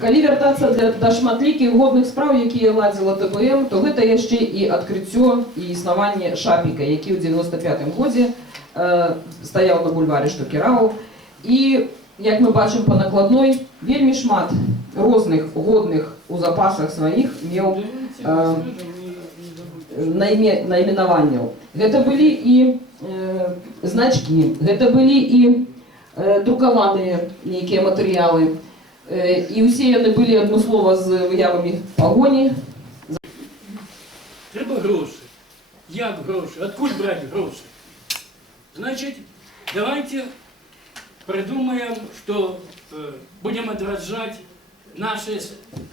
Калі вяртацца да шматлікіх годных спраў, якія ладзіла ТБМ, то гэта яшчэ і адкрыццё і існаванне Шапіка, які ў 95-м годзе стаяў на бульвары Штукерау. І, як мы бачым па накладной, вельмі шмат розных годных у запасах сваіх меў найменаванняў. Гэта былі і значкі, гэта былі і друкаваныя нейкія матэрыялы. І ўсе яны былі адмыслова з выявамі пагоні. Трэба грошы. Як грошы? Адкуль браць грошы? Значит, давайте придумаем, что будем отражать наши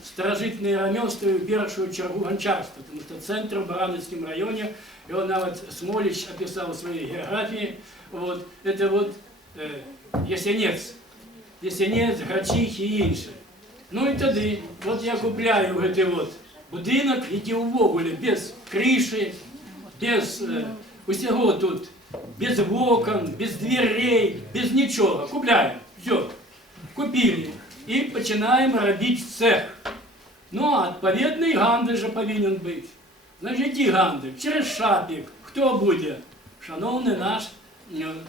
старожитные ремесла, в первую чергу гончарство, потому что центр в Барановском районе, его навод Смолич описал в своей географии, вот, это вот Ясенец, Грачихи и іншие. Ну и тогда, вот я купляю гэты вот будинок, який увогуле без крыши, без усього тут, без окон, без дверей, без ничего. Купляем, все, купили. И починаем робить цех. Ну, а відповідний гандель же повинен быть. Значит, и гандель, через Шапик. Кто будет? Шановний наш,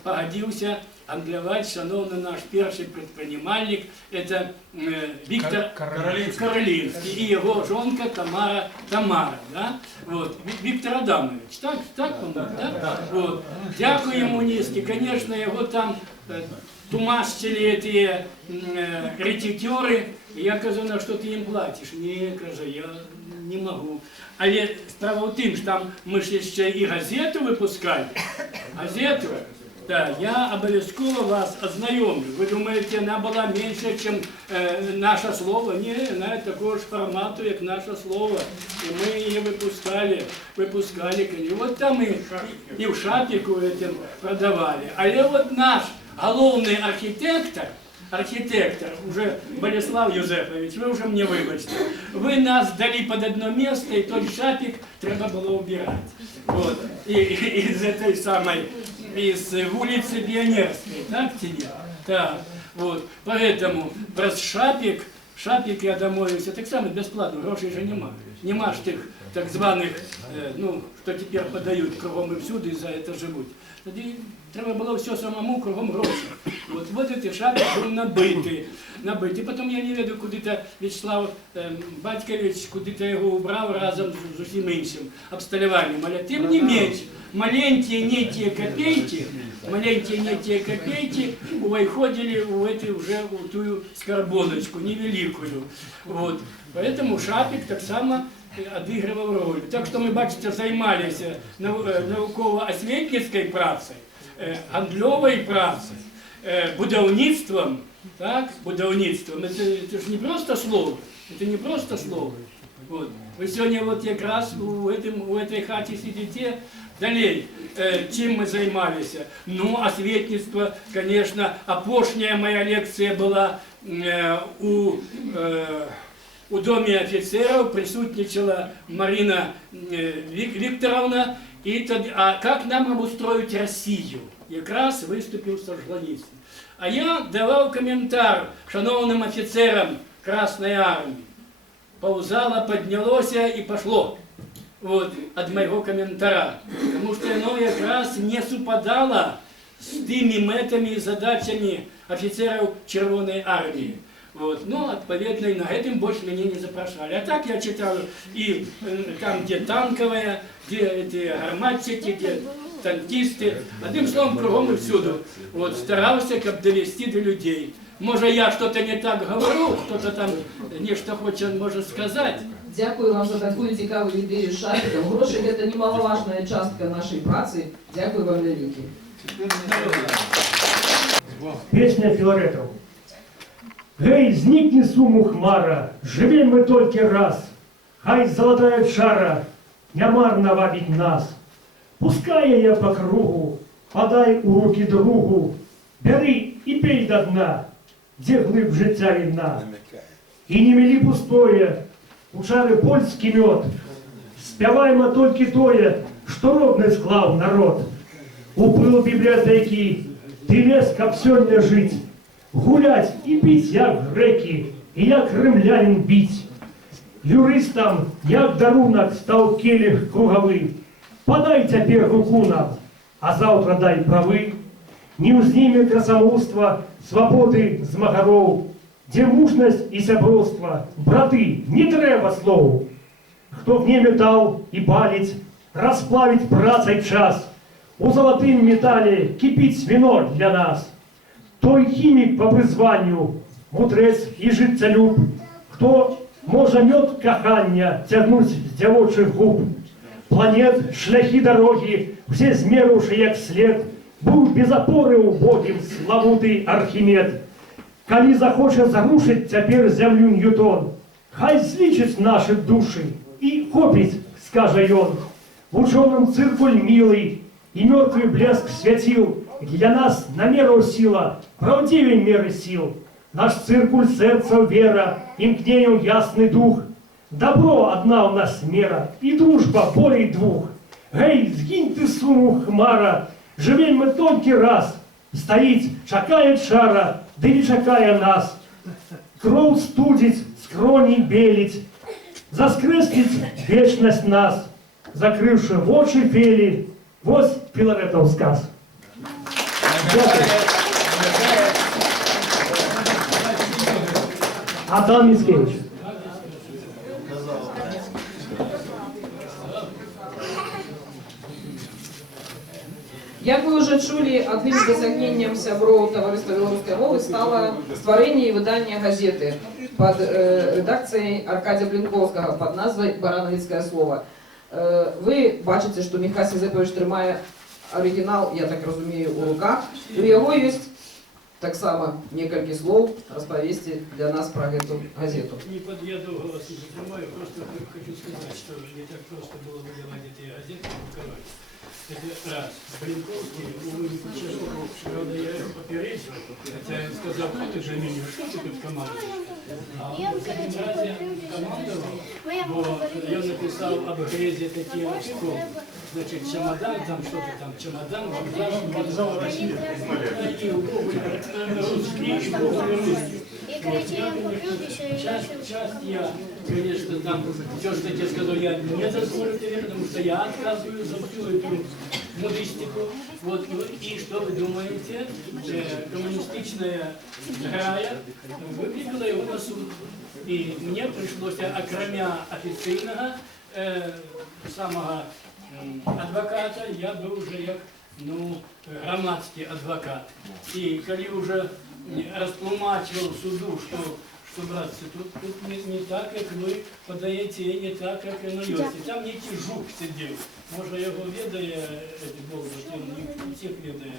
погодился англовать, шановный наш первый предпринимальник, это Виктор Каролинский и его жонка Тамара, да? Вот. Виктор Адамович, так он, да? Вот. Дякую ему низкий, конечно, его там тумашчили эти ретикеры, и я казав, что ты им платишь. Не, кажу, я не могу. Але справа в тем, что там мы же еще и газету выпускали. Газету. Да, я обовязково вас ознайомлю. Вы думаете, она была меньше, чем наше слово? Не, она такого же формату, как наше слово. И мы ее выпускали. И вот там и в Шапику этим продавали. Але вот наш головный архитектор, уже Болеслав Юзефович, вы уже мне выбачьте, вы нас дали под одно место, и тот Шапик треба было убирать. Вот. И из этой самой, из улицы Пионерской, так тебе? Так, вот. Поэтому раз Шапик, я домовився, так само бесплатно, грошей же нема. Нема ж тих так званих, ну, що тепер подають кругом і всюди, і за це живуть. Тоді треба було все самому, кругом гроші. Вот эти Шапик був набитий. І потім я не веду, куди-то Вячеслав Батькович, куди-то його убрав разом з усім іншим обсталюванням. Але тим не менш, маленькие некие копейки уходили в ту скорбоночку, невеликую. Вот. Поэтому Шапик так само отыгрывал роль. Так что мы, бачите, займалися науково-освітницькою працею, гандльовою працею, будівництвом. Так, будівництвом. Это же не просто слово. Это не просто слово. Вот. Вы сегодня вот как раз у этой хате сидите. Далее, чем мы занимались? Ну, осветництво, конечно, опошняя моя лекция была у Доме офицеров, присутствовала Марина Викторовна. А как нам обустроить Россию? Как раз выступил Солженицын. А я давал комментарий шановным офицерам Красной Армии. Паузало, поднялось и пошло. Вот, от моего комментария. Потому что оно как раз не совпадало с теми метами и задачами офицеров Червоной армии. Вот. Ну, отповедно, и на этом больше меня не запрашивали. А так я читал и там, где танковые, где эти гарматчики, где танкисты. Одним словом, кругом и всюду. Вот, старался, как довести до людей. Может, я что-то не так говорю, кто-то там нечто хочет, может, сказать. Дякую вам за таку цікаву ідею з Шапіком. Гроші – це немаловажна частка нашої праці. Дякую вам велике. Песня Филаретов. Гей, зникни суму хмара, живем мы только раз. Хай золотая шара немарно вабить нас. Пускай я по кругу, подай у руки другу. Бери и пей до дна, где глыб життя вина. И не мели пустое, у чари польский мед. Спяваймо только тое, что родный склав народ. Уплыл библиотеки, ты лез, как сегодня жить. Гулять и пить, як греки, і як римлянин бить. Юристам, як дарунок, став келих круговий. Подай теперь руку нам, а завтра дай правы. Не узніме красомовство свободы змагароў, где мужность и сяброўство, браты, не трэба слоў. Хто гне металл и паліць, расплавить працай час, у золотым металле кипить вино для нас. Той химик по призванию, мудрец и жыццялюб, хто можа мёд кахання цягнуць з дзявочых губ. Планет, шляхи дороги, все змеруши як след, был без опоры убогим славутый Архимед. Коли захочет зарушить теперь землю Ньютон, хай злічить наши души и хопить, скаже он. В ученом циркуль милый и мертвый блеск светил, для нас на меру сила, правдивей меры сил. Наш циркуль сердца вера, им к нею ясный дух. Добро одна у нас мера, и дружба болей двух. Гей, згинь ты суму хмара, живем мы толькі раз. Стоїть, чакає шара, да не чакає нас. Кров студить, скроні белить, заскрестить вечность нас. Закрывши в очи фели, вось Филаретов сказ. Адам Мицкевич. Як ви вже чули, одним з досягненням сяброў Таварыства беларускай мовы стало стварэнне і выданне газеты под редакцией Аркадия Блинковского под назвой «Барановицкое слово». Ви бачите, що Михась Ізепович тримає оригінал, я так розумію, у руках. У його є так само некалькі слов розповісти для нас про эту газету. Я долго вас не занимаю, просто хочу сказать, что не так просто было выдавать эти газеты в Буковеле. Это раз. Блинковский, увы, не почему, правда, я его поперечил, хотя я сказал, кто ты же меня, что ты тут командуешь? А он в этом разе командовал, вот, я написал об грезе такие что, значит, чемодан, там что-то там, чемодан, вокзал, русский, Часть я, конечно, там все, что я сказал, я не дозволю тебе, потому что я отказываю за всю эту модистику. Вот, и что вы думаете? Коммунистичная грая выкликала его на суд. И мне пришлось, окромя официального самого адвоката, я был уже как, громадский адвокат. И когда уже растлумачивал суду, что братцы, тут не так, как вы подаете, и не так, как оно есть. И там некий жук сидел. Может, его ведая, эти Бог, не всех ведая.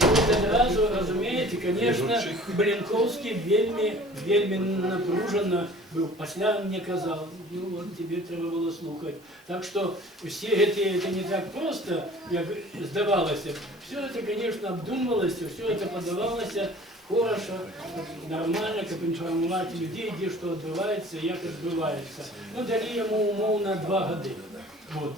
Вот одразу, разумеете, конечно, Блинковский вельми напруженно был. После мне казал, вот тебе треба было слухать. Так что все это не так просто, как сдавалось. Все это, конечно, обдумывалось, все это подавалось хорошо, нормально, как информировать людей, где что отбывается, як отбывается. Дали ему умовно 2 года. Вот.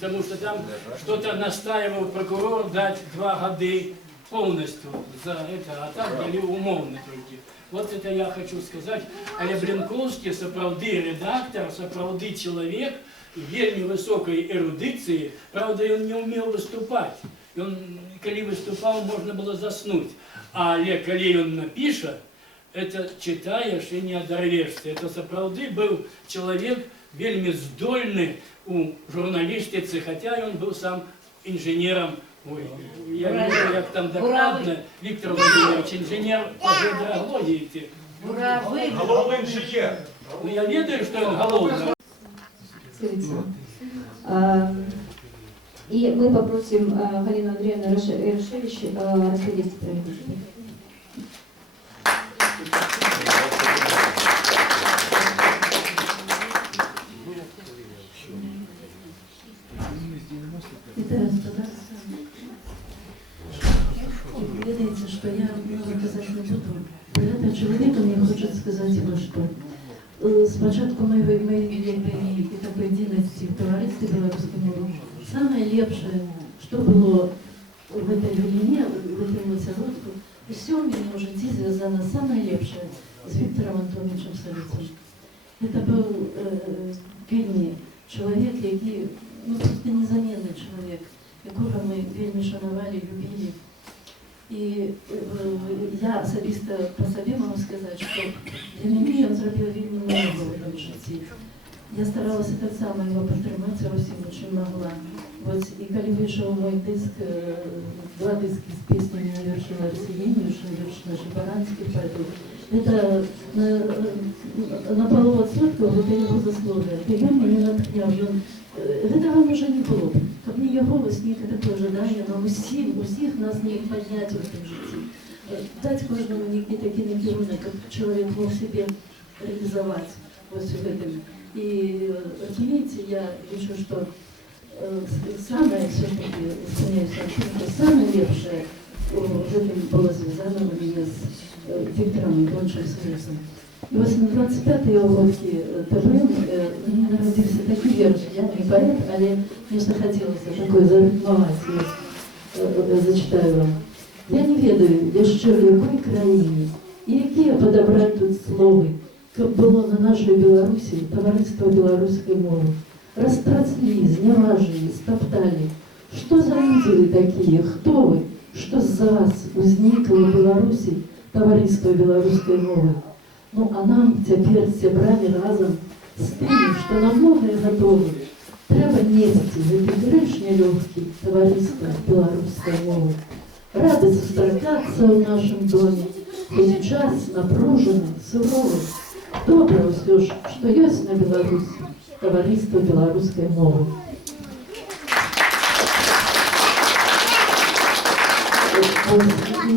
Потому что там что-то настаивал прокурор дать 2 года полностью за это, а так дали умовно только. Вот это я хочу сказать. Але Блинковский, сапраўды редактор, сапраўды человек, вельми высокой эрудиции, правда, он не умел выступать. И он, когда выступал, можно было заснуть. Але когда он напишет, это читаешь и не оторвешься. Это сапраўды был человек вельми здольный у журналистицы, хотя он был сам инженером. Ой, я не знаю, как там докладно, Виктор Владимирович, инженер по гидрологии. Головний інженер. Я ведаю, что он головный. И мы попросим Галину Андреевну Ярошевич рассказать про это. Видите, что я казати не буду. Багато чоловіка мені хочуть сказати ось що. Спочатку моєї такої дійності в товаристві білоруської мови, саме ліпше, що було в этой глубине, в этом зародку. І все в моєму житті зв'язано саме ліпше з Віктором Антоновичем Савицем. Це був вільний чоловік, який, ну, просто незамінний чоловік, якого ми вельми шанували, любили. І я особисто по собі можу сказати, що для мене він зробив вельми много в цьому житті. Я старалася так само його підтримати усім, чим могла. Вот, и когда вышел мой диск, 2 диски с песнями «Не вершила Арсению», «Что вершила Шибаранский поэтов», это на полу отсотку, это его заслуга. И он меня натхнял. Этого уже не было. Как не его голос, не такое ожидание, но усіх нас не поднять в этом житті. Дать кожному некий такий керунок, как человек мог себе реализовать вот в этом. И, разумеете, я вижу, что самое, все-таки, самое лепшее в этом было связано у меня с Виктором Антоновичем Савицем. И вот на 25-й уроки ТВМ мне народился такий вірш. Я не поэт, але мне захотелося такое зарифмовать. Зачитаю вам. Я не ведаю, яшчэ в якой країні, і якія падабраць тут словы, каб было на нашай Беларусі таварыства беларускай мовы. Растрацлі, зняважылі, стапталі. Што за людзі вы такія? Хто вы? Што з-за вас узнікла ў Беларусі таварыства беларускай мовы? Ну, а нам цяпер з сябрамі разам з тымі, што на многае гатовы, трэба несці гэты крыж нялёгкі таварыства беларускай мовы. Рады сустракацца ў нашым доме, хоць час напружаны, суровы. Добра ўсё ж, што ёсць на Беларусі таварыства беларускай мовы. И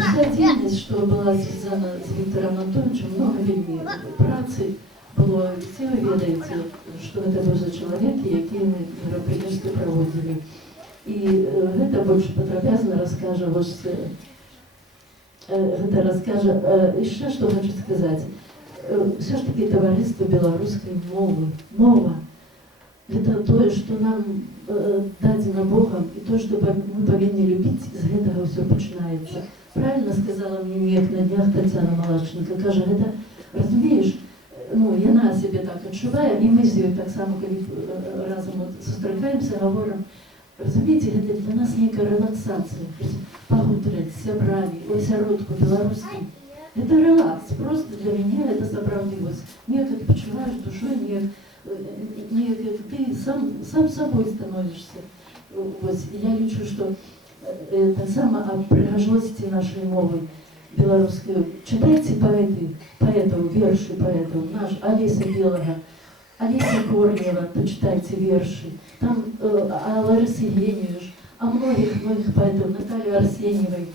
вся деятельность, что была связана с Виктором Антоновичем, много вельми працы было. Все вы ведаете, что это был за человек, який мы мероприятия проводили. И это больше подробно расскажу. Это расскажу. Еще что хочу сказать. Все ж таки товариство белорусской мовы. Мова. Это то, что нам дадено Богом, и то, что мы повинны любить, из этого все начинается. Правильно сказала мне Мек на днях Тетяна Малашенко, каже, это, разумеешь, ну, яна себе так відчуває, і ми з нею так само, коли разом зустрічаємося, говоримо, розумієте, це для нас некая релаксація, погутрять, сябраві, осяродку белорусский. Это релакс, просто для меня это справедливость. Ніяк ти почуваєш душою, ніяк ти сам собой становишься. Ось, я лічу, що так само о пригожості нашої мови белорусской. Читайте поэтов, верши поэтов, наш Олеся Белого, Олеся Корнева, почитайте верши. Там о Ларисе Геневич, о многих поэтов, Натальи Арсеньевой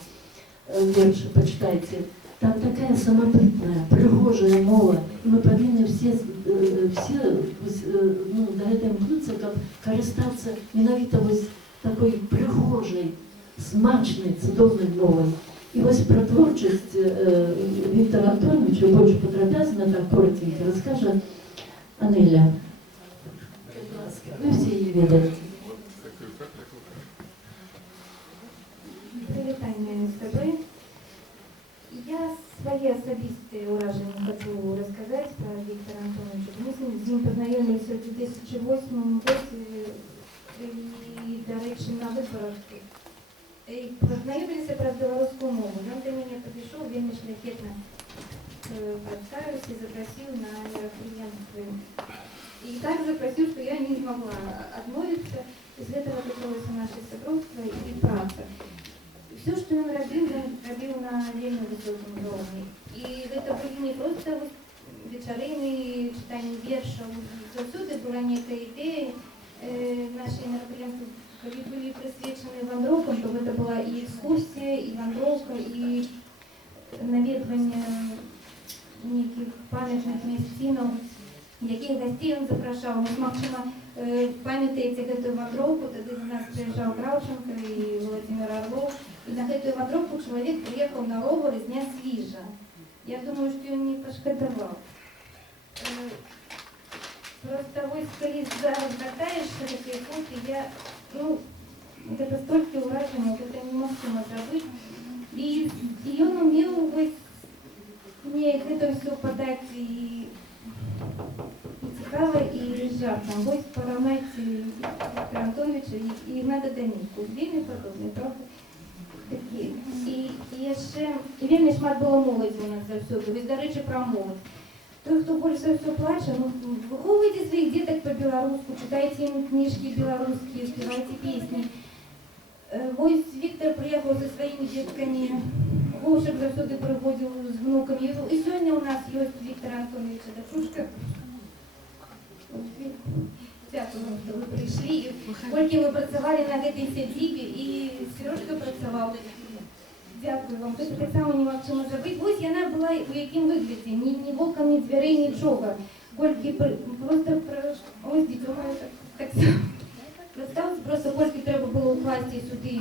верши почитайте. Там такая самобытная, пригожая мова. И мы повинны все ну, до этого имкнуться, как користаться менавіта ось такой пригожей, смачной, цудовной мовой. И вот про творчесть Виктора Антоновича больше подробно, так коротенько расскажет Анеля. Вы все ее ведаете. Привітання з тобою. Я свои особистые уражения хочу рассказать про Виктора Антоновича. Мы с ним познайомилися в 2008 році і, до речі, на виборах. І познайомилися про білоруську мову. Він до мене підійшов, він шляхетно представився и запросил на мероприятие. И так запросил, что я не могла отмовиться. Из этого началось наше сотрудничество и праца. Все, что он робил на вельми высоком уровне. И это были не просто вечерины, читание вершев. Всюду была некая идея нашей мероприятия, которые были присвячены вандровкам, то это была и экскурсия, и вандровка, и наведывание неких памятных местинов, яких гостей он запрошал. Мы смогли памятаете эту вандровку, тогда до нас приезжал Кравченко и Владимир Орлов. И на эту вандровку человек приехал на ровер из дня Свижа. Я думаю, что он не пошкодовал. Просто вот, когда катаешься в этой эпохе, я, Вот это столько ураження, вот это немыслимо забыть. И он умел мне это все подать и цікаво, и жартом. Ось поравнайте Виктора Антоновича и Игната Данилку. Вельми подобные, правда? Такі. І ще вельми шмат було молоді у нас завсюди. Ось, до речі, про молодь. Той, хто більше всього плаче, ну, виховуйте своїх діток по-білоруську, читайте їм книжки білоруські, співайте пісні. Ось Віктор приїхав зі своїми дітками, Гошик завсюди приводив з внуками. І сьогодні у нас є Віктор Антонович Дашушка. Дякую, що ви прийшли. Скільки ми працювали над цією садибі, і Сережка працював. Дякую вам. Це так само немагчыма забити. Ось вона була у яким вигляді. Ні вовком, ні дверей, нічого. Кольки просто ось дітей так само. Представте, просто кольки треба було вкласти сюди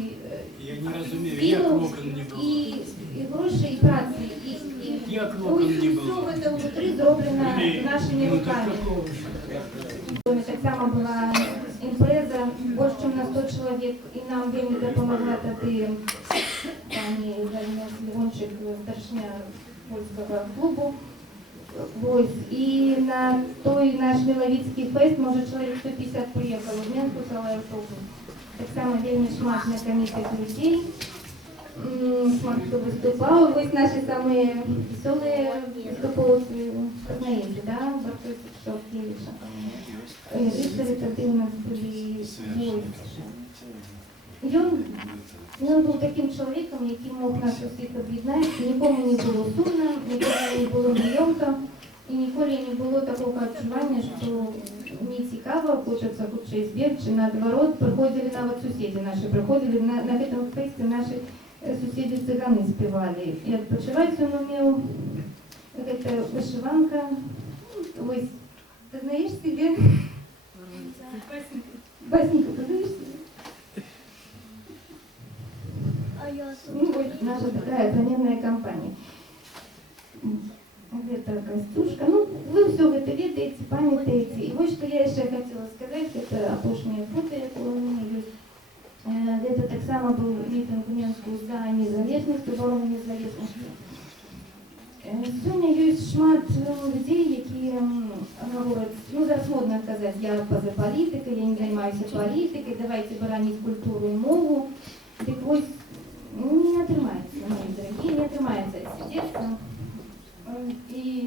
Я не розумію, як вокон не було. і гроші, і праці. Як Ось вокон не все було. в цьому внутрі зроблено нашими руками. Так само була імпреза, більше ніж на 100 чоловік, і нам вельми допомогла тоді пані Галина Слівончик, старшня польського клубу. Ось. І на той наш Міловіцький фест, може, чоловік 150 приїхало в Менку, цілий автобус. Так само вельми шмат знакомитих людей, шмат хто виступав. Ось наші самі веселі виступовці, познаєте, да? Бартосик Шалкевича. Рыцари тоді у нас були ось. І він був таким чоловіком, який мог нас усіх об'єднати. Нікому не було сумно, нікому не було нейомко. І ніколи не було такого відчування, що не цікаво, хочеться худше збігти, чи наоборот, приходили навіть сусіди наші, приходили на цьому фесті наші сусіди цигани співали. І відпочивати він умів, як це вишиванка, ось, ти знаєш себе? Басеньку, ты знаешь? Ну, вот наша такая заменная компания. Это Костюшка. Ну, вы все это видите, памятаете. И вот что я еще хотела сказать, это опошнее фото, якое у меня есть. Это так само был митинг в Минску за незалежность, оборону незалежности. Сьогодні є шмат людей, які говорять, ну зараз модно казати, я поза політикою, я не займаюся політикою, давайте боронити культуру і мову. Так ось не отримається, мої дорогі, не отримається сидеться. І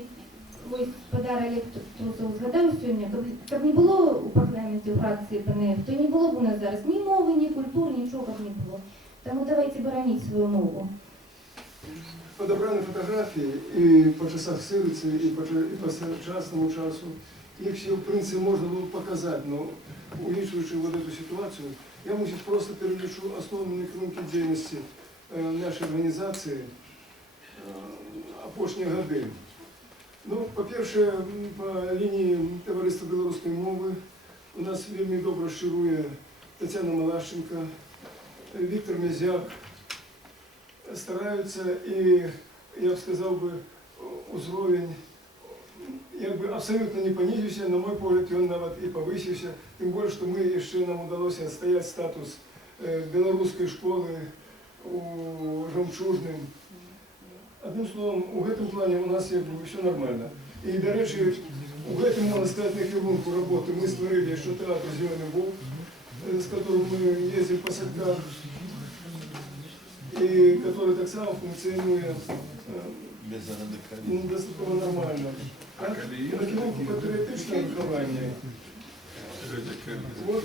ось Подар Олег Трусов згадав сьогодні, як не було у парламенті у фракції ПНФ, то не було б у нас зараз ні мови, ні культури, нічого б не було. Тому давайте боронити свою мову. Подобраны фотографии и по часах сырицы, и по частному часу. Их все, в принципе, можно было показать, но увеличиваючи вот эту ситуацию, я, может, просто перелечу основные кромки деятельности нашей организации опошні годы. Ну, по-перше, по линии Товариства білоруської мови у нас вельми добре ширує Тетяна Малащенко, Віктор Мезяк. Стараються і, я б сказав би, узровень якби абсолютно не понизився, на мой погляд, він навіть і повисився. Тим більше, що ми ще нам вдалося відстояти статус білоруської школи у Жемчужним. Одним словом, у цьому плані у нас якби все нормально. І, до речі, у цьому, можна сказати, керунку роботи ми створили ще театр «Зелений вовк», з яким ми їздимо по садках, и который так само функционирует достаточно нормально. На кінку патріотичне виховання. Вот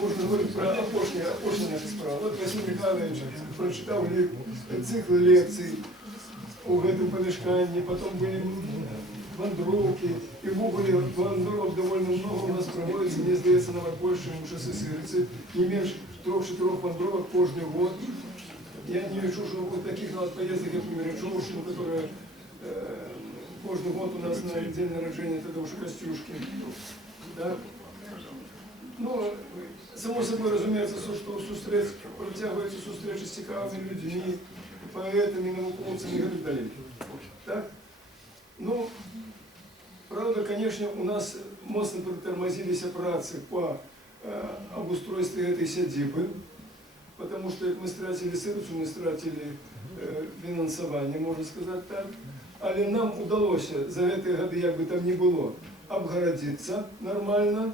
можно говорить про опошнення справа. Вот Василь Михайлович прочитав цикл лекцій у этом помешкании, потом были вандровки, и в уголе вандровок довольно много у нас проводится, мне здається, навіть більше, ніж СССР. Не менше 3-4 вандровок кожний год. Я не вижу, что вот таких поездок, как, например, Чоушину, которая каждый год у нас на день народжения тогда уже Костюшки. Да? Ну, само собой, разумеется, что протягиваются встречи с цікавыми людьми, поэтами, науковцами и так далее. Так? Ну, правда, конечно, у нас мощно притормозились операции по обустройству этой садибы. потому что мы стратили сервису, мы стратили фінансування, можна сказати так. Але нам удалося за ці роки, як би там не було, обгородиться нормально,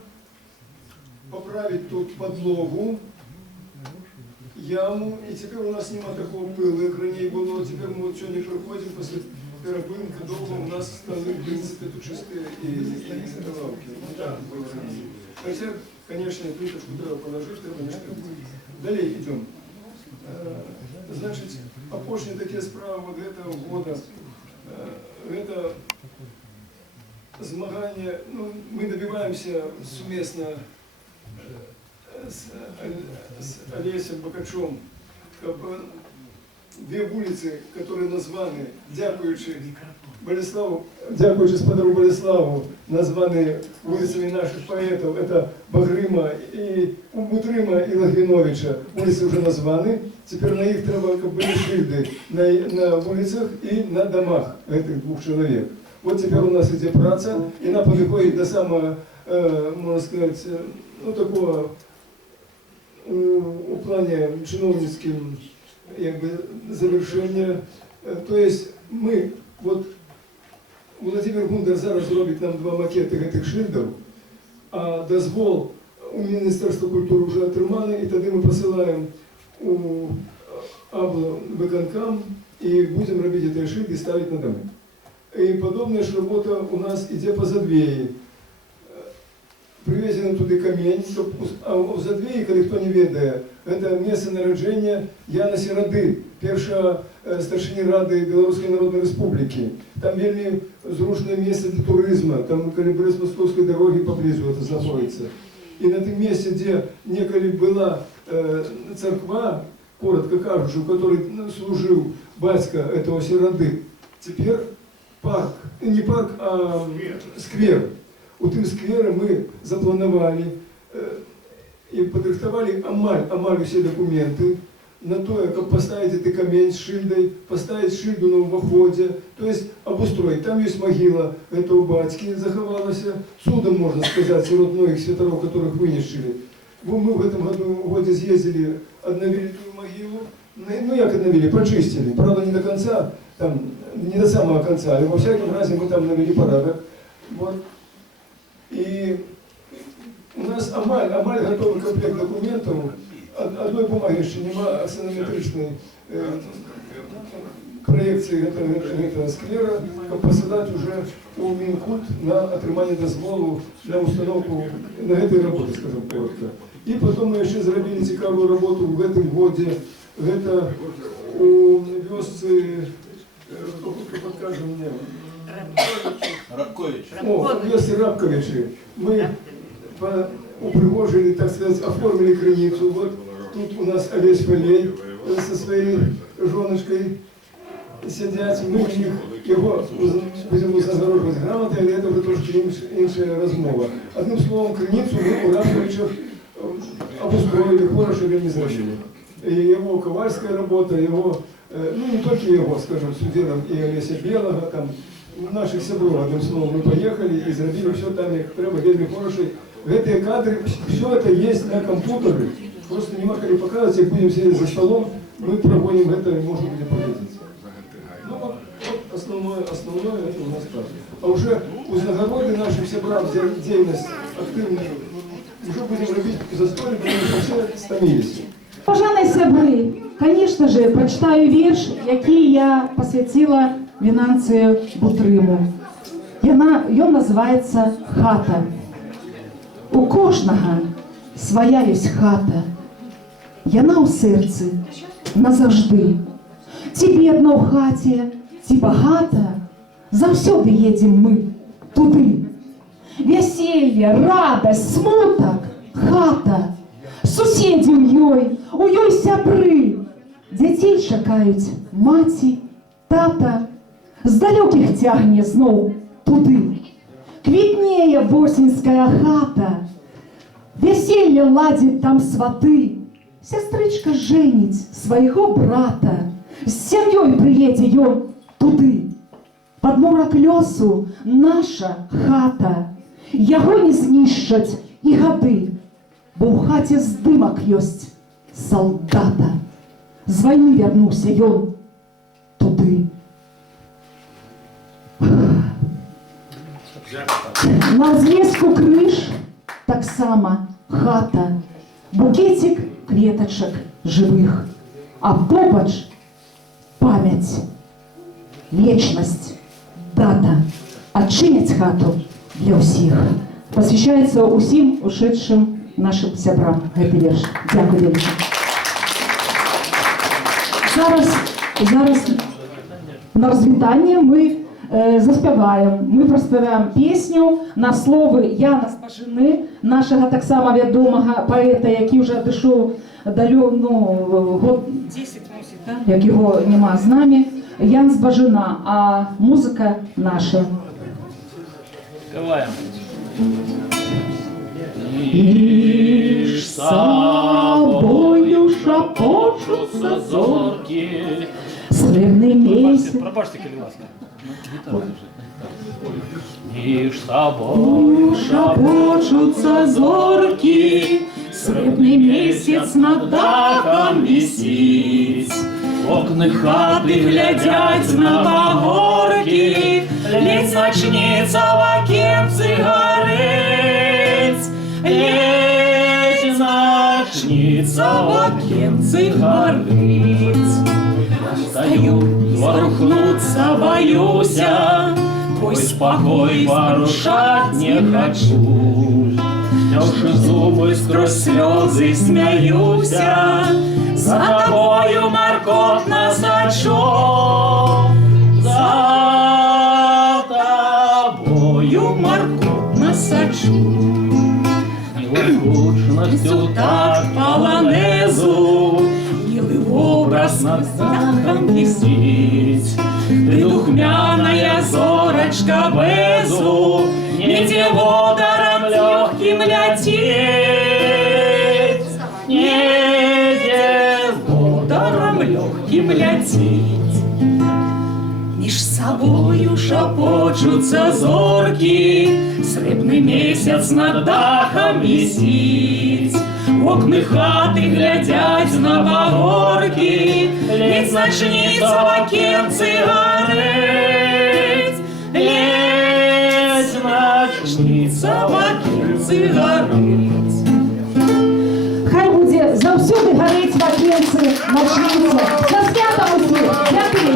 поправить тут подлогу, яму, и теперь у нас нема такого пыла, как ранее было. Теперь мы вот сегодня проходим после перепынка долго, у нас столы, в принципе, тут чистые и лавки. Да, хотя, конечно, плиточку треба положить, треба не штрафить. Далее идем. Значит, опошні такі справи вот этого года, это змагання, ну, мы добиваемся совместно с Олесем Бакачом, две улицы, которые названы, дякуючи Сподару Болеславу, названы улицами наших поэтов, это Багрима и Бутрыма и Лагвиновича. Улицы уже названы, теперь на их треба как бы шильды на улицах и на домах этих двух человек. Вот теперь у нас идет праца, и она подходит до самого, можно сказать, ну такого, у плане чиновницким завершения. То есть мы, вот Владимир Гундар зараз робить нам 2 макети этих шильдів, а дозвол у Міністерства культури вже отримали, і тоді ми посилаємо у виконкам і будемо робити ці шильди і ставити на доми. И подобная же работа у нас идет по Задвеї. Привезен туди камінь, а в Задвеї, коли хто не ведає, це місце народження Яна Сіради, перша старшини Ради Білоруської Народної Республіки. Там вельми зручне місце для туризму, там колібрис Московської дороги поблизу это знаходиться. І на том месте, где неколи была церква, коротко кажучи, в которой служил батька этого Сіради, теперь парк, не парк, а сквер. У тим сквера мы запланировали и подрихтовали амаль все документы на то, как поставить этот камень с шильдой, поставить шильду на увоходе, то есть обустроить. Там есть могила этого батьки, заховалась, судом, можно сказать, сирот многих святоров, которых вынесшили. Мы в этом году съездили, обновили ту могилу, ну как обновили, почистили, правда не до конца, там, не до самого конца, но во всяком разе мы там навели порядок. Вот. И у нас амаль готовый комплект документов, одной бумаги еще нема аксонометричной проекции этого сквера, как посылать уже у Мінкульт на отримание дозволу на установку на этой работе, скажем коротко. И потом мы еще заробили цікавую работу в этом году, это у вёсцы, покажем мне, вёсцы Рабковичи. Мы упригожили, так сказать, оформили крыницу. Вот тут у нас Олесь Фалей со своей женушкой сидят. Мы его будем загороживать грамотой, але это уже трошки іншая розмова. Одним словом, крыницу мы у Рабковичев обустроили, хорошо организовали. И его ковальская работа, его, ну не только его, скажем, судьям и Олеся Белого, там, наших сябров, одним словом, мы поехали и сделали все там, как треба, вельми хороший. Эти кадры, все это есть на компьютере, просто не могли показывать, как будем сидеть за столом, мы проводим это, и можно будет поглядеть. Ну вот основное это у нас так. А уже у Загороды нашим сябрам деятельность активную, уже будем робить застолье, потому что все стомились. Поважані сябри, звісно ж, прочитаю вірш, який я посвятила Вінанцію Бутриму. Ён називається «Хата». У кожного своя есть хата, яна ў сэрцы назаўжды. Ці бедна ў хаце, ці багата, заўсёды едзем мы туды. Вяселле, радасць, смутак, хата, суседзі у ёй сябры. Дзяцей чакаюць маці, тата, з далёкіх цягне зноў туды. Квітнее восеньская хата, веселье ладит там сваты, сестрычка женить своего брата, с сям'ёй прыедзе ён туды. Падмурак лёсу наша хата, яго не знішчаць і гады, бо ў хаце здымак ёсць солдата. З вайны вярнуўся ён туды. На ўзлеску крыж таксама хата, букетик кветачак жывых, а побач памяць, вечнасць, дата. Адчыняць хату для ўсіх. Посвящаецца ўсім ушедшым нашим сябрам гэты верш. Дзякуй вялікі. Зараз на развітанне мы заспяваем. Мы праспяваем песню на словы Яна Збажыны, нашага таксама вядомага паэта, які ўжо адышоў далёк, год 10 мусіць, да? Як яго няма з намі. Ян Збажына, а музыка наша. Давай. Між собою шапочуться зорки, срібний місяць. Пробачте, коли ласка. Між собою шапочуться зорки, срібний місяць над дахом висить. окна хати глядять на пагорки, ледь начнеться в окенці горить, ледь начнеться в окенці горить. Стою, ворухнуться боюся, твой спокой порушать не хочу. Стёши зубы сквозь слезы смеюся, за тобою маркотно сочу, за тобою маркотно сочу. Милозвучностью так полонезу, милый образ над дахом висит. Ты духмяная зорочка безу, не деводаром легким летит, не деводаром легким летит. Між собою шапочуться зорки, срібний місяць над дахом висить. Окна хати глядять на пагорки, ледь начнеться в окенці горить, ледь начнеться в окенці горить. Хай буде завсюди горить в окенці, начнеться. За святом усіх! Дякую!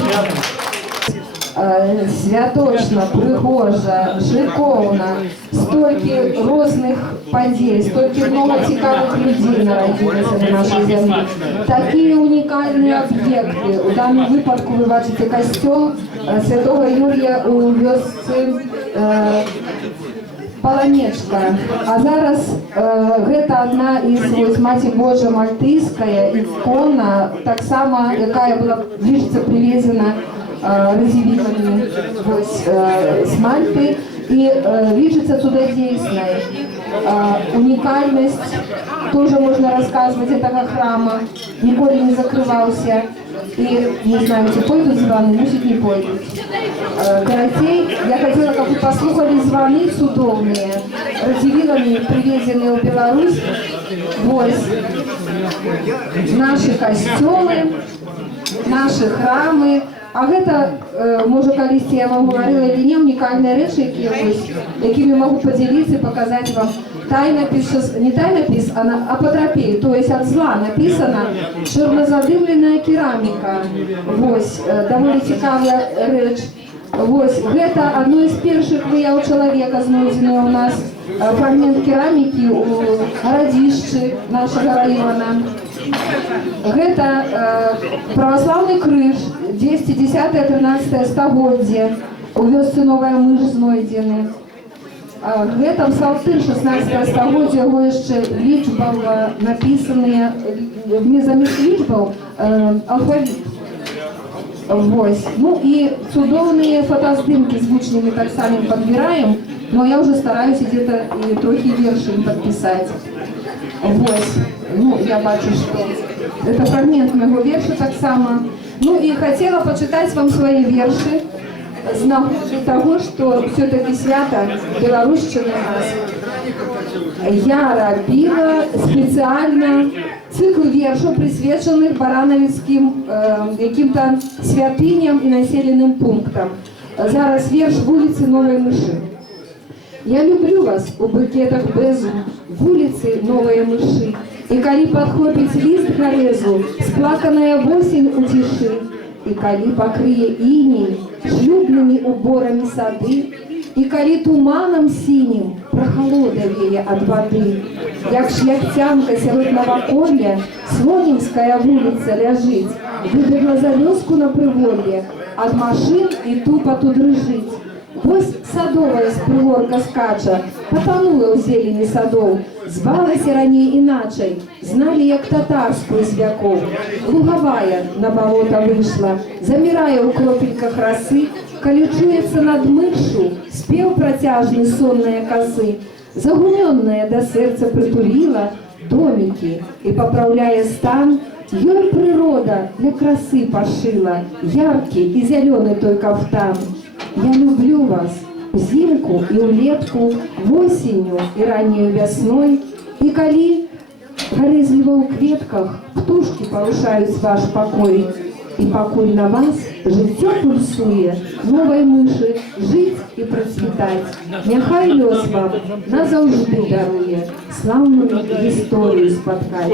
Святочна, пригожа, шиковна, стільки різних подій, стільки много цікавих людей народилися на нашій землі. Такі унікальні об'єкти. У даному випадку ви бачите костюм Святого Юрія у вёсцы Паланечка. А зараз гэта одна із Маці Божа Мальтийська ікона, так само, яка була лічиться привезена разделителями с Мальты и лечится чудодейственной. Уникальность тоже можно рассказывать этого храма. Николи не закрывался. И, не знаю, эти пойдут звоны, мусить не пойдут. Коротей, я хотела, как вы послухали, звоны судовные, разделителями, привезенные в Беларусь. Вось. Наши костелы, наши храмы. А гэта, можа, калісьці я вам говорила или не, унікальныя рэчы, якімі могу поделиться и показать вам. Тайнапіс, не тайнапіс, а апотропей, то есть от зла написано чорнозадымленая керамика. Вось, довольно цікавая рэч. Вось, гэта одно из першых выяў чалавека знойдзенае у нас фрагмент керамики у гарадзішчы нашага района. Гэта православный крыж, 10-13 стагоддзе, у вёсцы Новая Мыш знойдзены. Гэта псалтыр 16 стагоддзя, яго яшчэ лічбаў напісаныя, замест лічбаў алфавіт. Вось. Ну и цудоўныя фотоздымки с вучнями так самим подбираем, но я уже стараюсь где-то и трохи верши им подписать. Вось. Ну, я бачу, что это фрагмент моего верша так само. Ну и хотела почитать вам свои верши с нагоды того, что все-таки свято белорусчины у нас. Я робила специально цикл віршів, присвячених барановицьким яким-то святиням і населеним пунктам. Зараз вірш «Вулиці Нової Миші». Я люблю вас у букетах безу, вулиці Нової Миші. І коли підхопить лист горезу, сплаканая осінь у тиші, і коли покриє іній шлюбними уборами сади, і коли туманом синім прохолода веє від води, як шляхтянка серед новоколля, Слонімська вулиця лежить, вибігла за вёску на приволі, від машин і тупоту дрижить. Ось садовая з пригорка скача, потонула у зелені садов, звалася ранее іначай, знали, як татарську із вяков. Луговая на болото вийшла, замирає у кропельках роси, коли чується над мишу, спів протяжний сонної коси. Загумленная до серця притулила домики і поправляє стан, ёй природа для краси пошила, яркий і зеленый той кафтан. Я люблю вас взимку и улетку, осенью и раннею весной. И коли горезливо у кветках птушки порушают ваш покой, и покуль на вас життя пульсує, новой миші жить і процвітать. Нехай льос вам назавжди дарує славну історію споткать.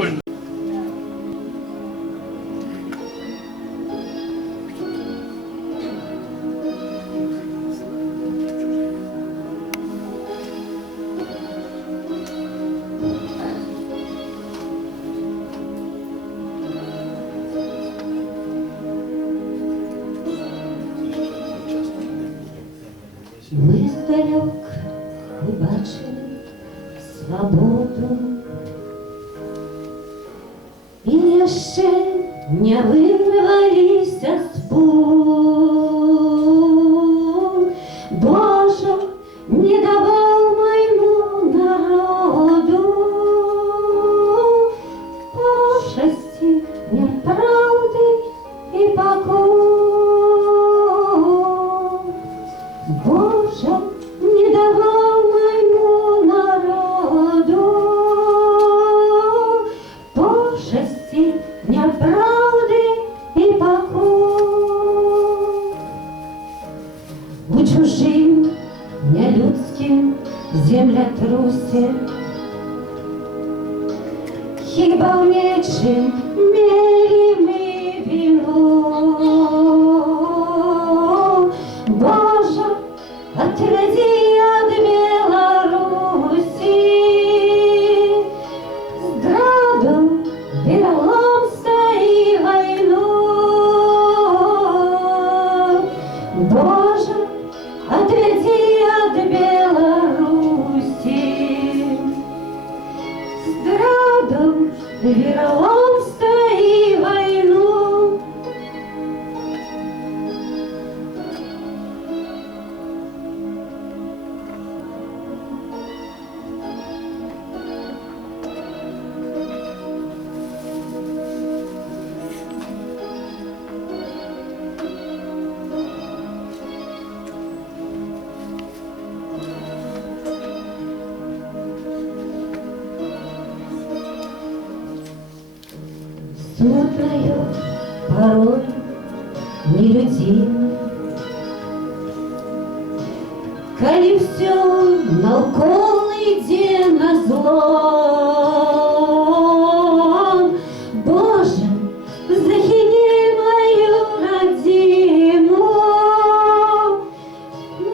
Ми здалек побачили свободу, і яще не вирвалися з пут. Боже, не давав моєму народу пошесті, неправди і покой. Боже, не давал моему народу пошести, неправды и покой. У чужим, нелюдским землетрусе хіба в нечим мели мы вину. Боже, отрази от Беларуси здраду, вероломство и войну. Боже, отрази от Беларуси здраду, вероломство и войну. Смутною порой нелюдимой, коли все навколо йде на зло. Боже, захини мою родину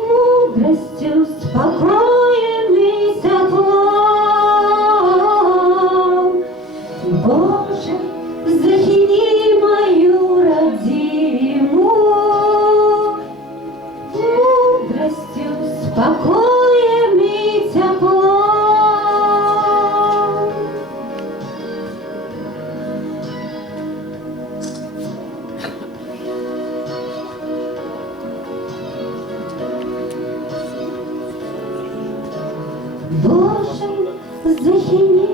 мудростью, спокоем и теплом. Боже, захини мою родину мудростью, спокоем и теплом. Боже, захини